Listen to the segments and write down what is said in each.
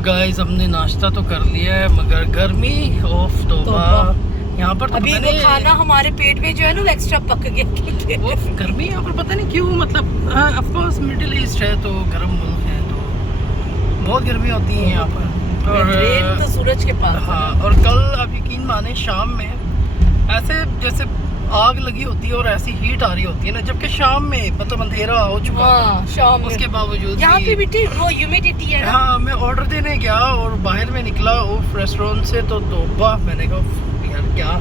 Guys हमने नाश्ता तो कर लिया है मगर गर्मी ऑफ तौबा यहाँ पर तो अभी वो खाना हमारे पेट में जो है ना एक्स्ट्रा पक गया। वो गर्मी यहाँ पर पता नहीं क्यों, मतलब ऑफ कोर्स मिडिल ईस्ट है तो गर्म मुल्क है तो बहुत गर्मी होती है यहाँ पर। और ट्रेन तो सूरज के पास। हाँ, और कल आप यकीन माने शाम में ऐसे जैसे आग लगी होती है और ऐसी हीट आ रही होती है ना, जबकि शाम में मतलब अंधेरा हो चुका हाँ, शाम में उसके बावजूद यहाँ पे बेटी वो ह्यूमिडिटी है ना। हाँ, मैं ऑर्डर देने गया और बाहर में निकला उस रेस्टोरेंट से तो तौबा, मैंने कहा यार क्या।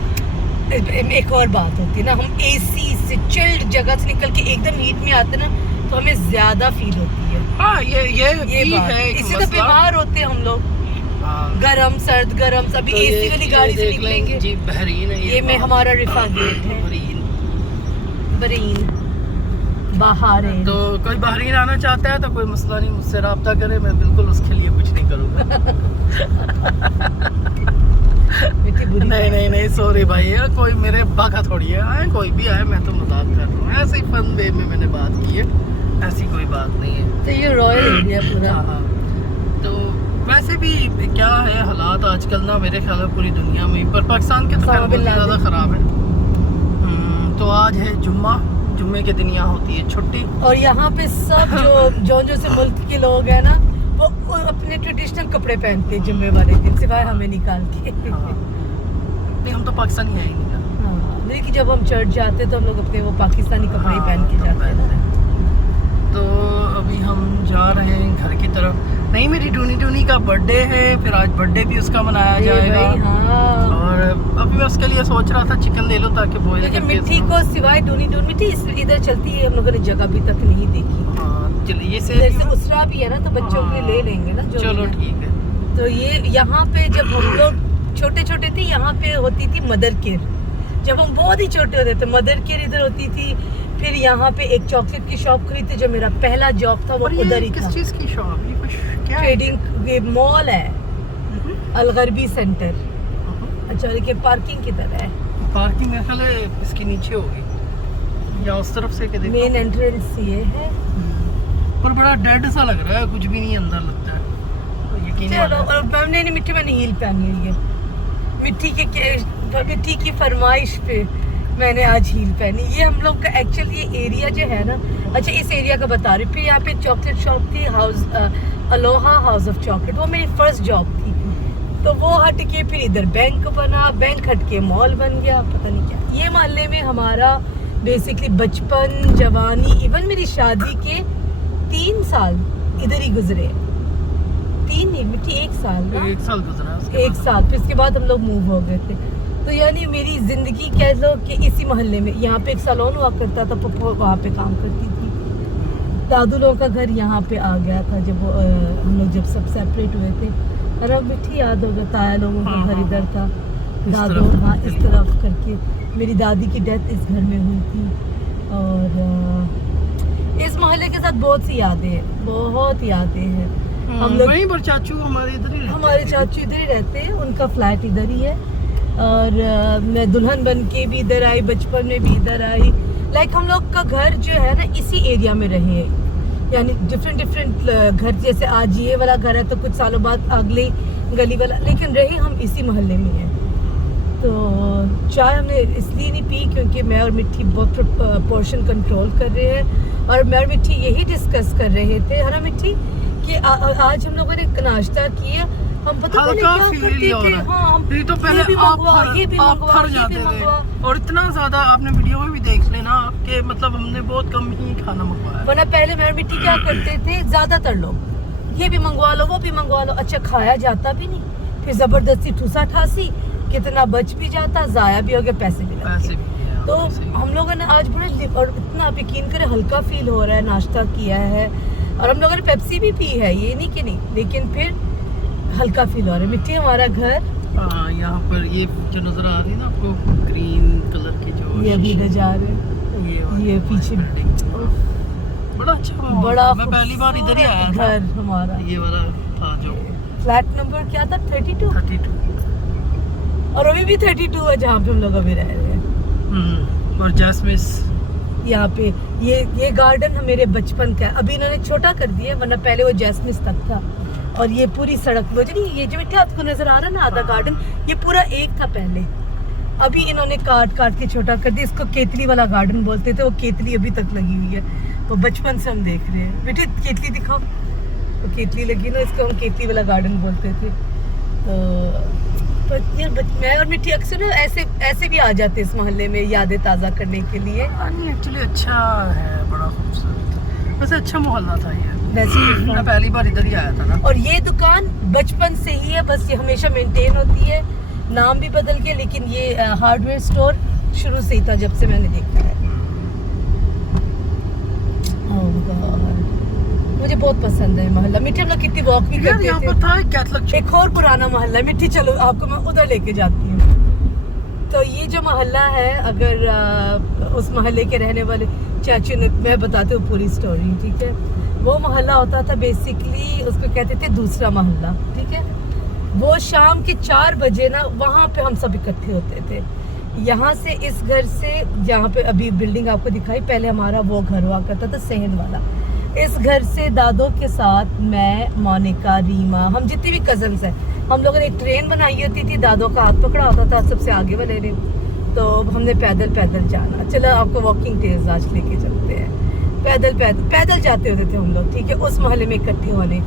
एक और बात होती है ना, हम एसी से चिल्ड जगह से निकल के एकदम हीट में आते ना तो हमें ज्यादा फील होती है। हाँ, ये भी बात है इसी तो बीमार होते हैं हम लोग। हाँ, गरम सर्द गरम सभी तो एसी वाली गाड़ी से निकलेंगे जी। बहरीन है ये में हमारा रिफा गेट है। बहरीन बहरीन तो कोई बहरीन आना चाहता है तो कोई मसला नहीं, मुझसे रब्ता करे, मैं बिल्कुल उसके लिए कुछ नहीं करूँगा। नहीं सॉरी भाई, यार कोई मेरे बाका थोड़ी है, आए कोई भी आए, मैं तो मजाक कर रहा हूँ, ऐसे ही फन वे में मैंने बात की है, ऐसी कोई बात नहीं है। तो ये रॉयल एरिया पूरा। हाँ, तो वैसे भी क्या है हालात आजकल ना, मेरे ख्याल में पूरी दुनिया में, पर पाकिस्तान के तो खैर बहुत ज़्यादा ख़राब है। तो आज है जुम्मे के दिन यहाँ होती है छुट्टी, और यहाँ पे सब जो से मुल्क के लोग हैं ना वो अपने ट्रेडिशनल कपड़े पहनते हैं जुम्मे वाले दिन, सिवाय हमें निकाल के। नहीं, हम तो पाकिस्तानी है ही नहीं ना। हाँ, लेकिन जब हम चर्च जाते तो हम लोग अपने वो पाकिस्तानी कपड़े ही पहन के जाते हैं। तो अभी हम जा रहे हैं घर की तरफ। नहीं, मेरी टूनी का बर्थडे है, फिर आज बर्थडे भी उसका मनाया जाएगा। हाँ। और अभी मैं उसके लिए सोच रहा था चिकन ले लो ताकि बॉयल करके मिट्टी को सिवाय मिट्टी इधर चलती है, हम लोगों ने जगह अभी तक नहीं देखी। हाँ, चलिए जैसे उसरा भी है ना तो बच्चों के ले लेंगे ना जो। चलो ठीक है। तो ये यहाँ पे जब हम लोग छोटे छोटे थे यहाँ पे होती थी मदर केयर, जब हम बहुत ही छोटे होते थे मदर केयर इधर होती थी। फिर यहाँ पे एक चॉकलेट की शॉप खुली थी, जो मेरा पहला जॉब था वो उधर ही था। किस चीज की शॉप? ये कुछ क्या ट्रेडिंग मॉल है, अलगरबी सेंटर। अच्छा, लेकिन पार्किंग की तरह है। पार्किंग मेरे ख्याल है इसके नीचे होगी या उस तरफ से के देखो। मेन एंट्रेंस ये है, पर बड़ा डेड सा लग रहा है, कुछ भी नहीं अंदर लगता है। तो यकीन मैंने मिट्टी मैंने हील पहनी हुई है, मिट्टी की फरमाइश पे मैंने आज हील पहनी। ये हम लोग का एक्चुअली ये एरिया जो है ना, अच्छा इस एरिया का बता रही। फिर यहाँ पे चॉकलेट शॉप थी, अलोहा हाउस ऑफ चॉकलेट, वो मेरी फर्स्ट जॉब थी। तो वो हट के फिर इधर बैंक बना, बैंक हट के मॉल बन गया, पता नहीं क्या। ये मोहल्ले में हमारा बेसिकली बचपन, जवानी, इवन मेरी शादी के 3 साल इधर ही गुजरे। 3 नहीं मिट्टी 1 साल ना, 1 साल गुजरा। 1 साल फिर इसके बाद हम लोग मूव हो गए थे। तो यानी मेरी जिंदगी कह लो कि इसी मोहल्ले में। यहाँ पे एक सैलून हुआ करता था, पप्पा वहाँ पे काम करती थी। दादू लोगों का घर यहाँ पे आ गया था जब हम लोग सब सेपरेट हुए थे। और अब मिट्टी याद होगा, ताया लोगों का घर इधर था, दादू हाँ इस तरफ करके। मेरी दादी की डेथ इस घर में हुई थी। और इस मोहल्ले के साथ बहुत सी यादें हैं। हम लोग वहीं पर चाचू हमारे इधर ही रहते हैं। हमारे चाचू इधर ही रहते हैं, उनका फ्लैट इधर ही है। और मैं दुल्हन बन के भी इधर आई, बचपन में भी इधर आई। लाइक हम लोग का घर जो है ना इसी एरिया में रहे हैं, यानी डिफरेंट घर। जैसे आज ये वाला घर है तो कुछ सालों बाद अगली गली वाला, लेकिन रहे हम इसी मोहल्ले में हैं। तो चाय हमने इसलिए नहीं पी क्योंकि मैं और मिट्टी बहुत पोर्शन कंट्रोल कर रहे हैं। और मैं और मिट्टी यही डिस्कस कर रहे थे, है ना मिट्टी, कि आज हम लोगों ने नाश्ता किया। हम पता नहीं क्या करते थे। हाँ, हम ये तो पहले आप थर जाते थे, और इतना ज्यादा आपने वीडियो में भी देख लेना कि मतलब हमने बहुत कम ही खाना मंगवाया। वरना पहले मैं और मिट्टी क्या करते थे, ज्यादातर लोग ये भी मंगवा लो वो भी मंगवा लो, अच्छा खाया जाता भी नहीं, फिर जबरदस्ती ठूसा ठासी, कितना बच भी जाता, जाया भी हो गया, पैसे भी लगे। तो हम लोगों ने आज बड़े, और इतना आप यकीन करें हल्का फील हो रहा है, नाश्ता किया है और हम लोगों ने पेप्सी भी पी है, ये नहीं कि नहीं, लेकिन फिर हल्का फील हो रहा है। मिट्टी हमारा घर यहाँ पर ये जो नजर आ रही है ना आपको, ग्रीन कलर की जो ये अभी जा रहे हैं, ये पीछे बड़ा अच्छा, बड़ा मैं पहली बार इधर ही आया था। घर हमारा ये वाला था जो फ्लैट नंबर क्या था, 32 और अभी भी 32 है जहाँ पे हम लोग अभी रह रहे हैं। और जैस्मिस यहाँ पे ये गार्डन मेरे बचपन का है, अभी इन्होंने छोटा कर दिया, वरना पहले वो जैस्मिस तक था। और ये पूरी सड़क वो जो नहीं, ये जो मिट्टी आपको नजर आ रहा है ना आधा गार्डन, ये पूरा एक था पहले, अभी इन्होंने काट के छोटा कर दिया। इसको केतली वाला गार्डन बोलते थे, वो केतली अभी तक लगी हुई है, वो बचपन से हम देख रहे हैं। बेटे केतली दिखाओ, वो केतली लगी ना, इसको हम केतली वाला गार्डन बोलते थे। तो यार मैं और मिट्टी अक्सर ऐसे भी आ जाते इस मोहल्ले में यादें ताज़ा करने के लिए। नहीं एक्चुअली अच्छा है, बड़ा खूबसूरत, वैसे अच्छा मोहल्ला था ये। वैसे मैं पहली बार इधर ही आया था ना। और ये दुकान बचपन से ही है, बस ये हमेशा मेंटेन होती है, नाम भी बदल गया, लेकिन ये हार्डवेयर स्टोर शुरू से ही था जब से मैंने देखा है। Oh God, मुझे बहुत पसंद है मोहल्ला। मिट्टी हम लोग कितनी वॉक भी करते यहाँ थे। पर था कैथलिक एक और पुराना मोहल्ला है मिट्टी, चलो आपको मैं उधर लेके जाती हूँ। तो ये जो मोहल्ला है, अगर उस मोहल्ले के रहने वाले चाचू ने, मैं बताती हूँ पूरी स्टोरी, ठीक है। वो मोहल्ला होता था बेसिकली, उसको कहते थे दूसरा मोहल्ला, ठीक है। वो शाम के 4 बजे ना वहाँ पे हम सब इकट्ठे होते थे। यहाँ से इस घर से, जहाँ पे अभी बिल्डिंग आपको दिखाई, पहले हमारा वो घर हुआ करता था सेहन वाला। इस घर से दादों के साथ मैं, मोनिका, रीमा, हम जितनी भी कजन्स हैं, हम लोगों ने एक ट्रेन बनाई होती थी, दादों का हाथ पकड़ा होता था सबसे आगे वाले ने, तो हमने पैदल जाना। चलो आपको वॉकिंग टेल्स आज लेके चलते हैं। पैदल जाते होते थे हम लोग, ठीक है, उस मोहल्ले में इकट्ठे होने।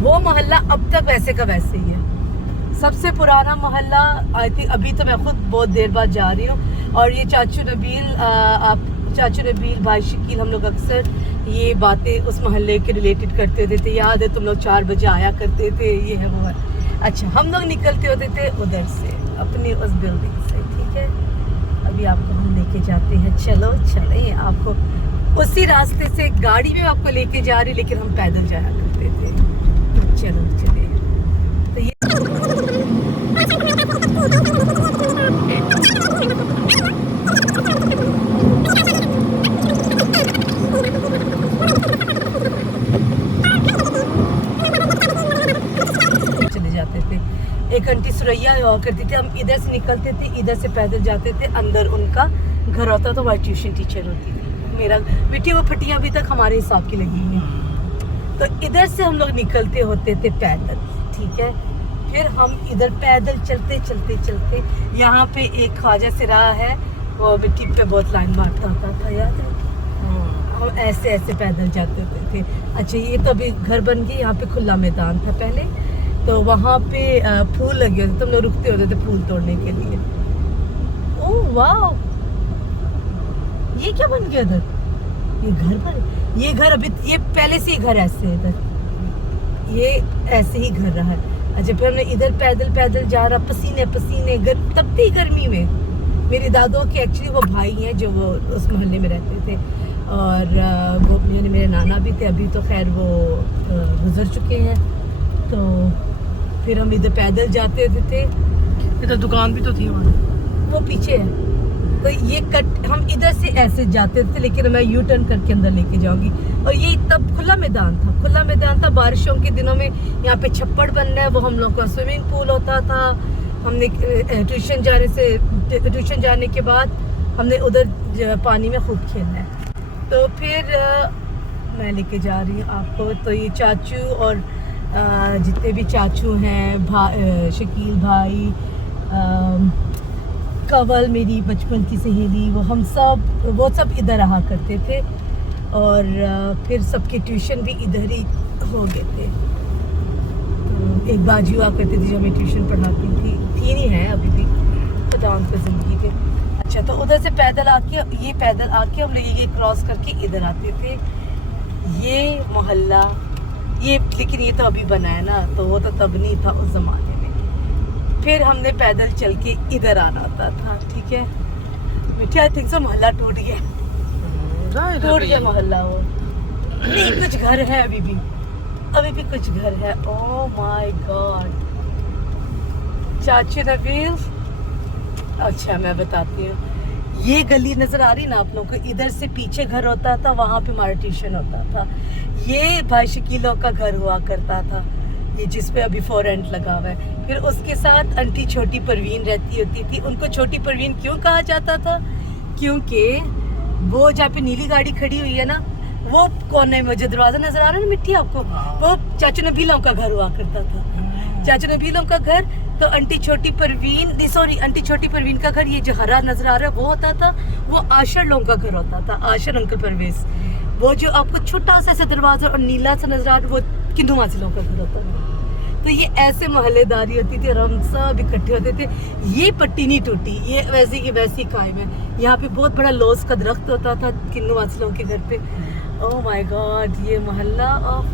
वो मोहल्ला अब तक वैसे का वैसे ही है, सबसे पुराना मोहल्ला। आई थिंक अभी तो मैं खुद बहुत देर बाद जा रही हूँ। और ये चाचू नबील, भाई शकील, हम लोग अक्सर ये बातें उस मोहल्ले के रिलेटेड करते होते थे। याद है तुम लोग 4 बजे आया करते थे, ये है वो है। अच्छा, हम लोग निकलते होते थे उधर से, अपनी उस बिल्डिंग से, ठीक है। अभी आपको हम लेके जाते हैं, चलो चले, आपको उसी रास्ते से गाड़ी में आपको लेके जा रही, लेकिन हम पैदल जाया करते थे। चलो चले। तो ये चले जाते थे। एक आंटी सुरैया हुआ करती थी, हम इधर से निकलते थे, इधर से पैदल जाते थे, अंदर उनका घर होता था, वहाँ ट्यूशन टीचर होती थी। मेरा बेटी वो फटियाँ अभी तक हमारे हिसाब की लगी हुई हैं। तो इधर से हम लोग निकलते होते थे पैदल, ठीक है। फिर हम इधर पैदल चलते यहाँ पे एक ख्वाजा सिरा है, वो मिट्टी पे बहुत लाइन मारता होता था, याद है। हम ऐसे पैदल जाते होते थे। अच्छा, ये तो अभी घर बन गई, यहाँ पे खुला मैदान था पहले, तो वहाँ पे फूल लगे होते, तुम लोग रुकते होते थे फूल तोड़ने के लिए। ओह वाह, ये क्या बन गया इधर? ये घर बन, ये घर अभी, ये पहले से ही घर ऐसे है इधर, ये ऐसे ही घर रहा है। अच्छा, फिर हमने इधर पैदल जा रहा, पसीने तपती गर्मी में। मेरे दादों के एक्चुअली वो भाई हैं जो वो उस मोहल्ले में रहते थे, और वो यानी मेरे नाना भी थे, अभी तो खैर वो गुजर चुके हैं। तो फिर हम इधर पैदल जाते होते थे। इधर दुकान भी तो थी वहाँ, वो पीछे है। तो ये हम इधर से ऐसे जाते थे, लेकिन मैं यू टर्न करके अंदर लेके जाऊंगी। और ये तब खुला मैदान था। बारिशों के दिनों में यहाँ पे छप्पड़ बन रहा है, वो हम लोग का स्विमिंग पूल होता था। हमने ट्यूशन जाने के बाद हमने उधर पानी में खूब खेलना है। तो फिर मैं लेके जा रही हूँ आपको। तो ये चाचू और जितने भी चाचू हैं, शकील भाई, कवल मेरी बचपन की सहेली, वो सब इधर रहा करते थे। और फिर सबके ट्यूशन भी इधर ही हो गए थे। तो एक बाजू आ करती थी जो हमें ट्यूशन पढ़ाती थी नहीं है अभी भी, पता उनको ज़िंदगी के। अच्छा, तो उधर से पैदल आके हम लोग ये क्रॉस करके इधर आते थे। ये मोहल्ला, लेकिन ये तो अभी बना है ना, तो वो तो तब नहीं था उस ज़माने में। फिर हमने पैदल चल के इधर आना होता था, ठीक है। मिठी, आई थिंक सो मोहल्ला टूट गया मोहल्ला। वो नहीं, कुछ घर है अभी भी कुछ घर है। Oh my God. चाचू नबील, अच्छा मैं बताती हूँ, ये गली नजर आ रही ना आप लोगों को, इधर से पीछे घर होता था, वहाँ पे हमारा ट्यूशन होता था। ये भाई शकीलों का घर हुआ करता था, ये जिस पे अभी फोरेंट लगा हुआ है। फिर उसके साथ आंटी छोटी परवीन रहती होती थी। उनको छोटी परवीन क्यों कहा जाता था? क्योंकि वो जहाँ पे नीली गाड़ी खड़ी हुई है ना, वो कोने में जो दरवाजा नजर आ रहा है ना मिट्टी आपको, वो चाचू नबीलों का घर हुआ करता था। चाचू नबीलों का घर, तो आंटी छोटी परवीन, सॉरी आंटी छोटी परवीन का घर, ये जो हरा नजर आ रहा है वो होता था, वो आशर लोगों का घर होता था, आशर अंकल परवेज। वो जो आपको छोटा सा ऐसा दरवाजा और नीला सा नजर आ रहा है वो किंदू मासिलों का घर होता था। तो ये ऐसे मोहल्लेदारी होती थी और हम सब इकट्ठे होते थे। ये पट्टी नहीं टूटी, ये वैसी की वैसी कायम है। यहाँ पे बहुत बड़ा लोस का दरख्त होता था किन्नू वासिलों के घर पे। ओह माय गॉड, ये मोहल्ला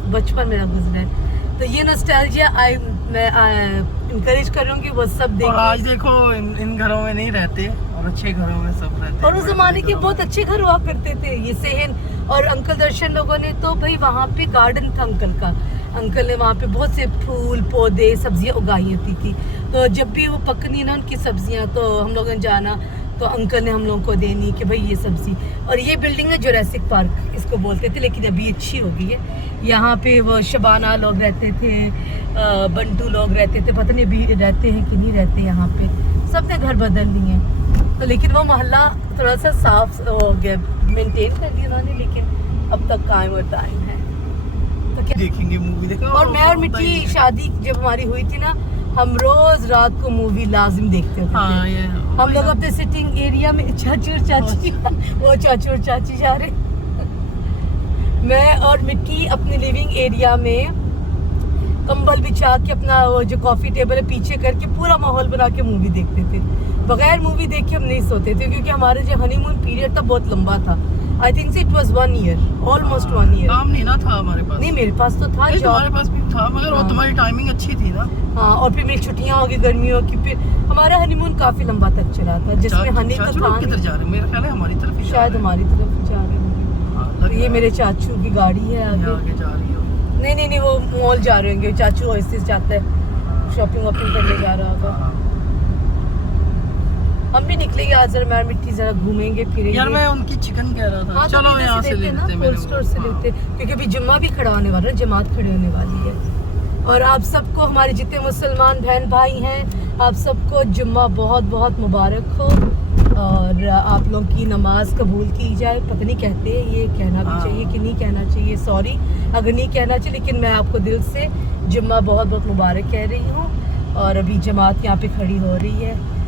बचपन मेरा गुजरा है। तो ये नॉस्टैल्जिया मैं इनकरेज करूँगी वो सब देखें। आज देखो इन घरों में नहीं रहते और अच्छे घरों में सब रहते। और उस जमाने के बहुत अच्छे घर हुआ करते थे। ये सेहन और अंकल दर्शन लोगों ने तो भाई वहाँ पे गार्डन था अंकल का, अंकल ने वहाँ पे बहुत से फूल पौधे सब्जियाँ उगाई होती थी। तो जब भी वो पकनी ना उनकी सब्जियाँ, तो हम लोगों ने जाना तो अंकल ने हम लोगों को देनी कि भाई ये सब्जी। और ये बिल्डिंग है जुरासिक पार्क इसको बोलते थे, लेकिन अभी अच्छी हो गई है। यहाँ पे वो शबाना लोग रहते थे, बंटू लोग रहते थे, पता नहीं अभी रहते हैं कि नहीं रहते यहाँ पे, सबने घर बदल लिए हैं। तो लेकिन वो मोहल्ला थोड़ा सा साफ हो गया, मेंटेन कर दिया उन्होंने, लेकिन अब तक कायम और टाइम है। तो क्या देखेंगे मूवी देखो। और मैं और मिट्टी शादी जब हमारी हुई थी ना, हम रोज रात को मूवी लाजिम देखते होते हाँ, थे। ये हम लोग अपने सिटिंग एरिया में चाचू और चाची वो चाचू और चाची जा रहे, मैं और मिट्टी अपने लिविंग एरिया में कंबल बिछा के अपना वो जो कॉफी टेबल है पीछे करके पूरा माहौल बना के मूवी देखते थे। बगैर मूवी देखे हम नहीं सोते थे, क्योंकि हमारे जो हनीमून पीरियड था बहुत लंबा था। I think it was 1 year, almost 1 year. काम नहीं ना था हमारे पास। नहीं मेरे पास तो था नहीं, जॉब। तुम्हारे पास भी था, मगर वो तुम्हारी टाइमिंग अच्छी थी ना। हाँ, और फिर मेरी छुट्टियां हो गई गर्मियों की, फिर हमारा हनीमून काफी लंबा तक चला था, जिसमें हनी तो था किधर जा रहे हो? मेरा ख्याल है हमारी तरफ ही जा शायद रहे हैं। हमारी तरफ जा रहे होंगे। हाँ, तो लग ये रहा मेरे चाचू की गाड़ी है है, आगे। आगे जा रही हो। नहीं, वो मॉल जा रहे होंगे, चाचू ओएसिस जाता है, शॉपिंग वॉपिंग करने जा रहा होगा। हाँ। हम भी निकलेंगे आज, जरा मैं मिट्टी जरा घूमेंगे फिरेंगे। यार मैं उनकी चिकन कह रहा था। हाँ, तो चलो इधर यहाँ से से ले लेते लेते हैं हैं, ना, स्टोर से लेते हैं, क्योंकि अभी जुम्मा भी खड़ा होने वाला है, जमात खड़े होने वाली है। और आप सबको, हमारे जितने मुसलमान बहन भाई हैं, आप सबको जुम्मा बहुत बहुत मुबारक हो, और आप लोगों की नमाज कबूल की जाए। पता नहीं कहते हैं, ये कहना भी चाहिए कि नहीं कहना चाहिए, सॉरी अगर नहीं कहना चाहिए, लेकिन मैं आपको दिल से जुम्मा बहुत बहुत मुबारक कह रही हूँ। और अभी जमात यहाँ पे खड़ी हो रही है।